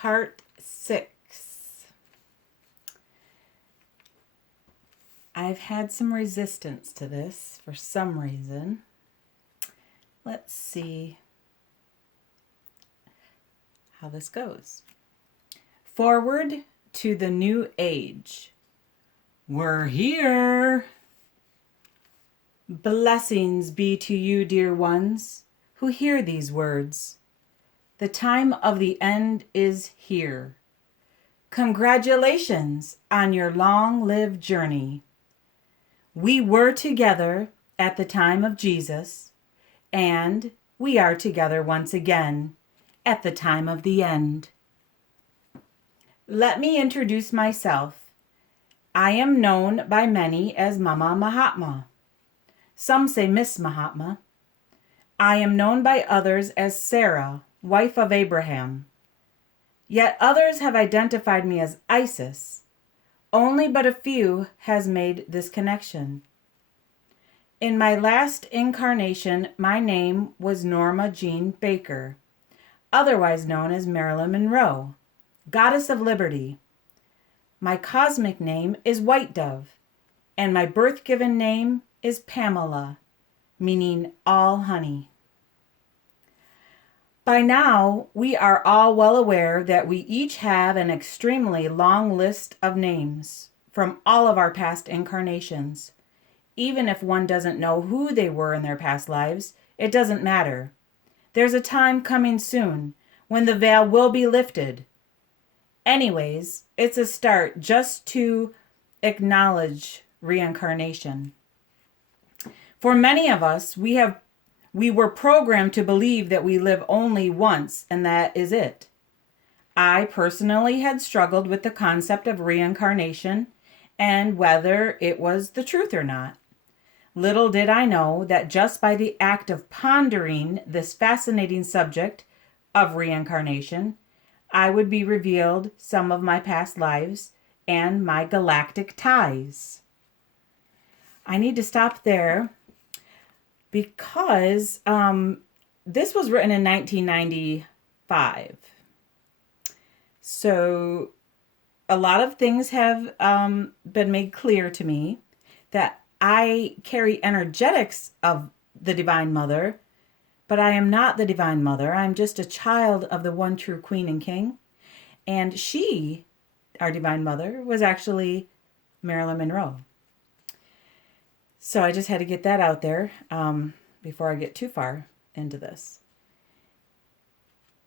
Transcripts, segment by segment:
Part 6. I've had some resistance to this for some reason. Let's see how this goes. Forward to the new age. We're here. Blessings be to you, dear ones, who hear these words. The time of the end is here. Congratulations on your long-lived journey. We were together at the time of Jesus, and we are together once again at the time of the end. Let me introduce myself. I am known by many as Mama Mahatma. Some say Miss Mahatma. I am known by others as Sarah, wife of Abraham. Yet others have identified me as Isis. Only but a few has made this connection. In my last incarnation, my name was Norma Jean Baker, otherwise known as Marilyn Monroe, Goddess of Liberty. My cosmic name is White Dove, and my birth-given name is Pamela, meaning all honey. By now, we are all well aware that we each have an extremely long list of names from all of our past incarnations. Even if one doesn't know who they were in their past lives, it doesn't matter. There's a time coming soon when the veil will be lifted. Anyways, it's a start just to acknowledge reincarnation. For many of us, we were programmed to believe that we live only once and that is it. I personally had struggled with the concept of reincarnation and whether it was the truth or not. Little did I know that just by the act of pondering this fascinating subject of reincarnation, I would be revealed some of my past lives and my galactic ties. I need to stop there because this was written in 1995. So a lot of things have been made clear to me that I carry energetics of the Divine Mother, but I am not the Divine Mother. I'm just a child of the one true Queen and King. And she, our Divine Mother, was actually Marilyn Monroe. So I just had to get that out there before I get too far into this.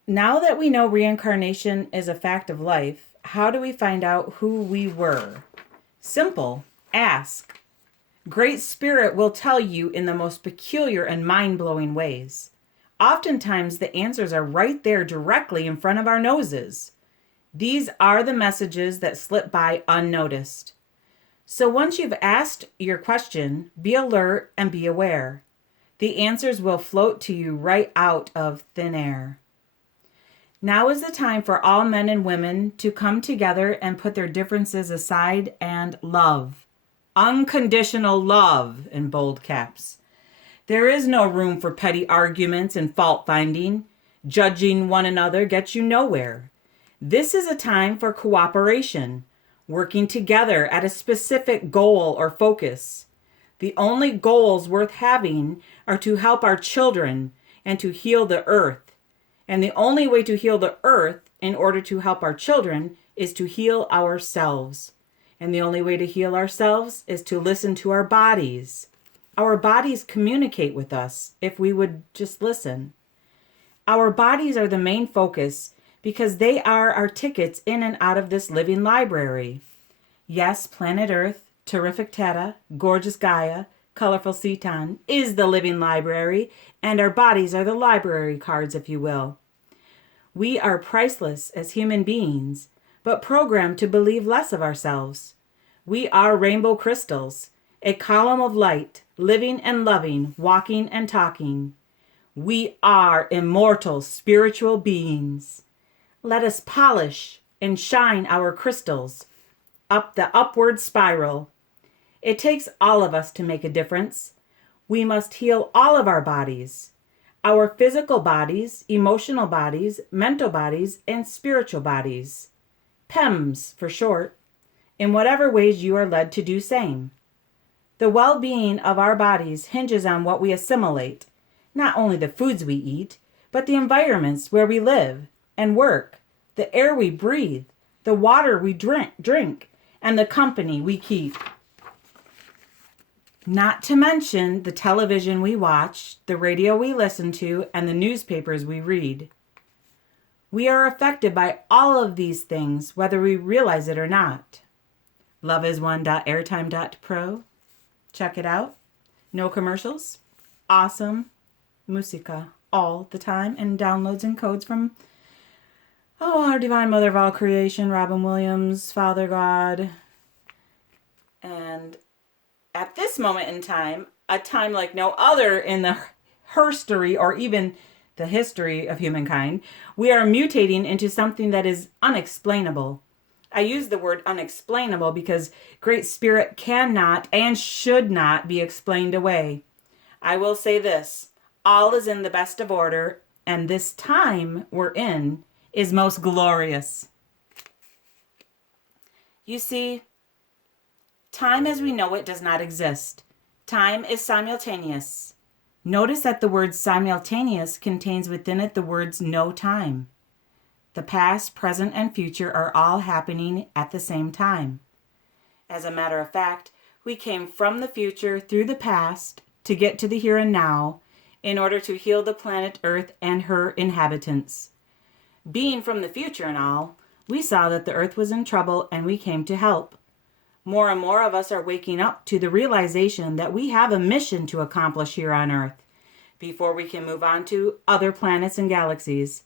Now that we know reincarnation is a fact of life, how do we find out who we were? Simple. Ask. Great Spirit will tell you in the most peculiar and mind-blowing ways. Oftentimes, the answers are right there directly in front of our noses. These are the messages that slip by unnoticed. So once you've asked your question, be alert and be aware. The answers will float to you right out of thin air. Now is the time for all men and women to come together and put their differences aside and love. Unconditional love in bold caps. There is no room for petty arguments and fault finding. Judging one another gets you nowhere. This is a time for cooperation, working together at a specific goal or focus. The only goals worth having are to help our children and to heal the earth. And the only way to heal the earth in order to help our children is to heal ourselves. And the only way to heal ourselves is to listen to our bodies. Our bodies communicate with us if we would just listen. Our bodies are the main focus because they are our tickets in and out of this living library. Yes, planet Earth, terrific Teta, gorgeous Gaia, colorful Ceton is the living library, and our bodies are the library cards, if you will. We are priceless as human beings, but programmed to believe less of ourselves. We are rainbow crystals, a column of light, living and loving, walking and talking. We are immortal spiritual beings. Let us polish and shine our crystals up the upward spiral. It takes all of us to make a difference. We must heal all of our bodies. our physical bodies, emotional bodies, mental bodies, and spiritual bodies. PEMS for short, in whatever ways you are led to do same. The well-being of our bodies hinges on what we assimilate, not only the foods we eat, but the environments where we live and work, the air we breathe, the water we drink, and the company we keep. Not to mention the television we watch, the radio we listen to, and the newspapers we read. We are affected by all of these things, whether we realize it or not. loveisone.airtime.pro. Check it out. No commercials. Awesome musica all the time, and downloads and codes from our Divine Mother of all creation, Robin Williams, Father God. And at this moment in time, a time like no other in the herstory or even the history of humankind, we are mutating into something that is unexplainable. I use the word unexplainable because Great Spirit cannot and should not be explained away. I will say this, all is in the best of order, and this time we're in is most glorious. You see, time as we know it does not exist. Time is simultaneous. Notice that the word simultaneous contains within it the words no time. The past, present, and future are all happening at the same time. As a matter of fact, we came from the future through the past to get to the here and now in order to heal the planet Earth and her inhabitants. Being from the future and all, we saw that the Earth was in trouble and we came to help. More and more of us are waking up to the realization that we have a mission to accomplish here on Earth before we can move on to other planets and galaxies.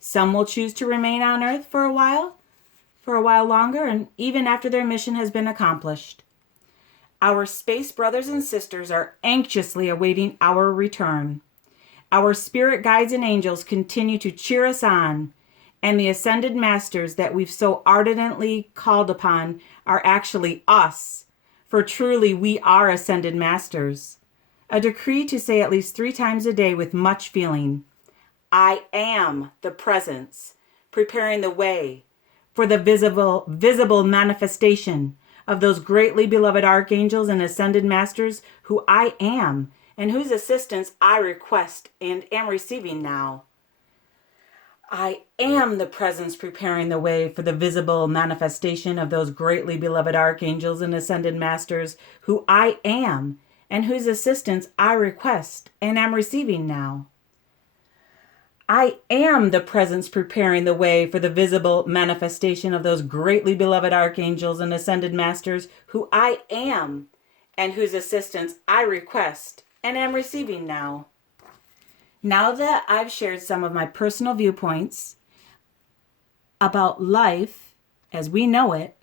Some will choose to remain on Earth for a while longer, and even after their mission has been accomplished. Our space brothers and sisters are anxiously awaiting our return. Our spirit guides and angels continue to cheer us on, and the ascended masters that we've so ardently called upon are actually us, for truly we are ascended masters. A decree to say at least 3 times a day with much feeling, I am the presence, preparing the way for the visible manifestation of those greatly beloved archangels and ascended masters who I am and whose assistance I request and am receiving now. I am the presence preparing the way for the visible manifestation of those greatly beloved archangels and ascended masters who I am and whose assistance I request and am receiving now. I am the presence preparing the way for the visible manifestation of those greatly beloved archangels and ascended masters who I am and whose assistance I request and am receiving now. Now that I've shared some of my personal viewpoints about life as we know it,